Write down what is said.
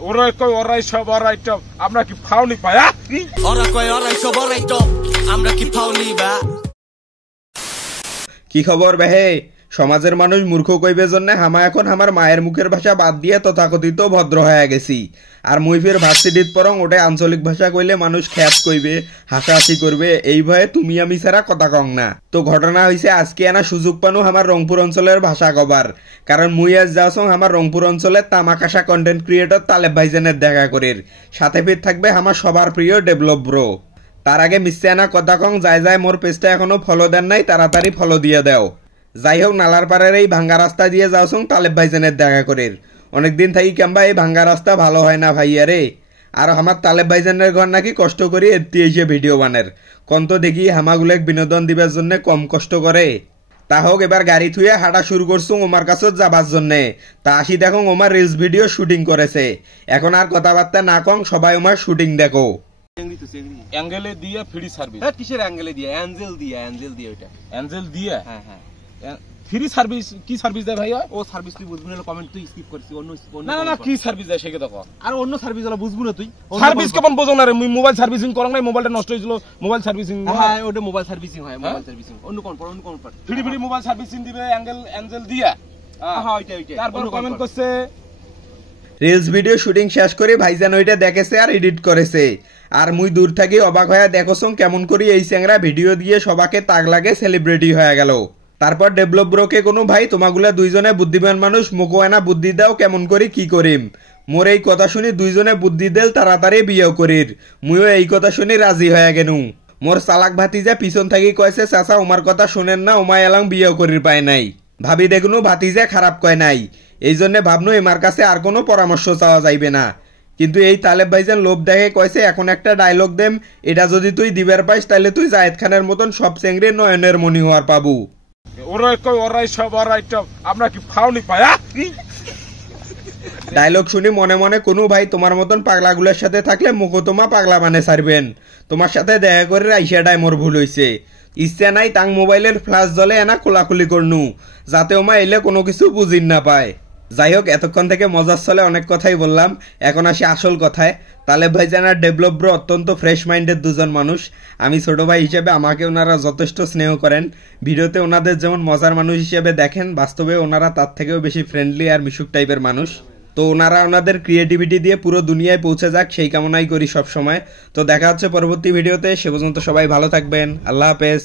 ওরাই কয় ওরাই সব ওরাই টপ আমরা কি ফাউনি পাই ওরা কয় ওরাই সব ওরাই টপ আমরা কি ফাউনি বা কি খবর বেহে সমাজের মানুষ মূর্খ কইবে জন্য হামা এখন আমার মায়ের মুখের ভাষা বাদ দিয়ে তথাকথিত ভদ্র হয়ে গেছি আর মুই ফের ভার্সিটিত পরং ওটা আঞ্চলিক ভাষা কইলে মানুষ খ্যাত কইবে হাসাহাসি করবে এই ভয়ে তুমি আমি ছাড়া কথা কং না তো ঘটনা হইছে আজকে আনা সুযোগ পানু আমার রংপুর অঞ্চলের ভাষা কবার কারণ মুই আজ যাওছং আমার রংপুর অঞ্চলের তামাকাশা কন্টেন্ট ক্রিয়েটর তালেব ভাইজানের দেখা করির সাথে ফির থাকবে আমার সবার প্রিয় ডেভেলপ ব্রো তার আগে মিশছে আনা কথা কং যায় যায় মোর পেজটা এখনো ফলো দেন নাই তাড়াতাড়ি ফলো দিয়ে দাও যাই হোক নালার পাড়ের এই ভাঙ্গা রাস্তা দিয়ে যাওছং তালেব ভাইজানের দেখা করির অনেকদিন থাকি কেমবা এই ভাঙ্গা রাস্তা ভালো হয় না ভাইয়া রে আর আমার তালেব ভাইজানের ঘর নাকি কষ্ট করি এত্তি এসে ভিডিও বানের কন্ত দেখি হামাগুলেক বিনোদন দিবার জন্য কম কষ্ট করে তা হোক এবার গাড়ি থুয়ে হাঁটা শুরু করছুং ওমার কাছে যাবার জন্যে তা আসি দেখো ওমার রিলস ভিডিও শুটিং করেছে এখন আর কথাবার্তা না কম সবাই ওমার শুটিং দেখো অ্যাঙ্গেলে দিয়ে ফ্রি সার্ভিস কিসের অ্যাঙ্গেলে দিয়ে অ্যাঞ্জেল দিয়ে ওটা অ্যাঞ্জেল দিয়ে হ্যাঁ হ্যাঁ ফ্রি সার্ভিস কি সার্ভিস দেয় ভাইয়া ও সার্ভিস তুই বুঝবি না কমেন্ট তুই স্কিপ করছিস অন্য না না কি সার্ভিস দেয় সেকে দেখো আর অন্য সার্ভিস হলো বুঝবি না তুই সার্ভিস কেমন বোঝো না রে মোবাইল সার্ভিসিং করং নাই মোবাইলটা নষ্ট হইছিল মোবাইল সার্ভিসিং হ্যাঁ ওটা মোবাইল সার্ভিসিং হয় মোবাইল সার্ভিসিং অন্য কোন ফ্রি মোবাইল সার্ভিসিং দিবে অ্যাঞ্জেল দিয়া হ্যাঁ ওইটা তারপর কমেন্ট করছে রিলস ভিডিও শুটিং শেষ করে ভাইজান ওইটা দেখেছে আর এডিট করেছে আর মুই দূর থাকি অবাক হয়ে দেখছং কেমন করি এই চ্যাংরা ভিডিও দিয়ে সবাকে তাক লাগে সেলিব্রিটি হয়ে গেল তারপর ডেভেলপ ব্রোকে কোনো ভাই তোমাগুলা দুইজনে বুদ্ধিমান মানুষ মুখো এনা বুদ্ধি দাও কেমন করি কি করিম মোর এই কথা শুনি দুইজনে বুদ্ধি দেল তাড়াতাড়ি বিয়ে করির মুইও এই কথা শুনি রাজি হয়ে গেনু মোর চালাক ভাতিজা পিছন থাকি কয়েছে চাচা ওমার কথা শুনেন না ওমায় এলাং বিয়ে করির পায় নাই ভাবি দেখনু ভাতিজা খারাপ কয় নাই এই জন্য ভাবনু এমার কাছে আর কোনো পরামর্শ চাওয়া যাইবে না কিন্তু এই তালেব ভাইজান লোভ দেখে কয়েছে এখন একটা ডায়লগ দেম এটা যদি তুই দিবার পাইস তাহলে তুই জায়েদ খানের মতন সব চেংড়ে নয়নের মনি হওয়ার পাবু ওরাই কয় ওরাই সব ওরাই টপ আমরা কি ফাউনি পাই ডায়লগ শুনি মনে মনে কোনো ভাই তোমার মতন পাগলাগুলোর সাথে থাকলে মুখো তোমা পাগলা মানে ছাড়বেন তোমার সাথে দেখা করে আইসাটাই মোর ভুল হইছে ইচ্ছা নাই তাং মোবাইলের ফ্ল্যাশ জ্বলে এনা খোলাখুলি করনু যাতে ওমা এলে কোনো কিছু বুঝিন না পায় যাই হোক এতক্ষণ থেকে মজার চলে অনেক কথাই বললাম এখন আসি আসল কথায় তালেব ভাইজান আর ডেভেলপ ব্রো অত্যন্ত ফ্রেশ মাইন্ডের দুজন মানুষ আমি ছোট ভাই হিসেবে আমাকে ওনারা যথেষ্ট স্নেহ করেন ভিডিওতে ওনাদের যেমন মজার মানুষ হিসেবে দেখেন বাস্তবে ওনারা তার থেকেও বেশি ফ্রেন্ডলি আর মিশুক টাইপের মানুষ তো ওনারা ওনাদের ক্রিয়েটিভিটি দিয়ে পুরো দুনিয়ায় পৌঁছে যাক সেই কামনাই করি সব সময় তো দেখা হচ্ছে পরবর্তী ভিডিওতে সে পর্যন্ত সবাই ভালো থাকবেন আল্লাহ হাফেজ।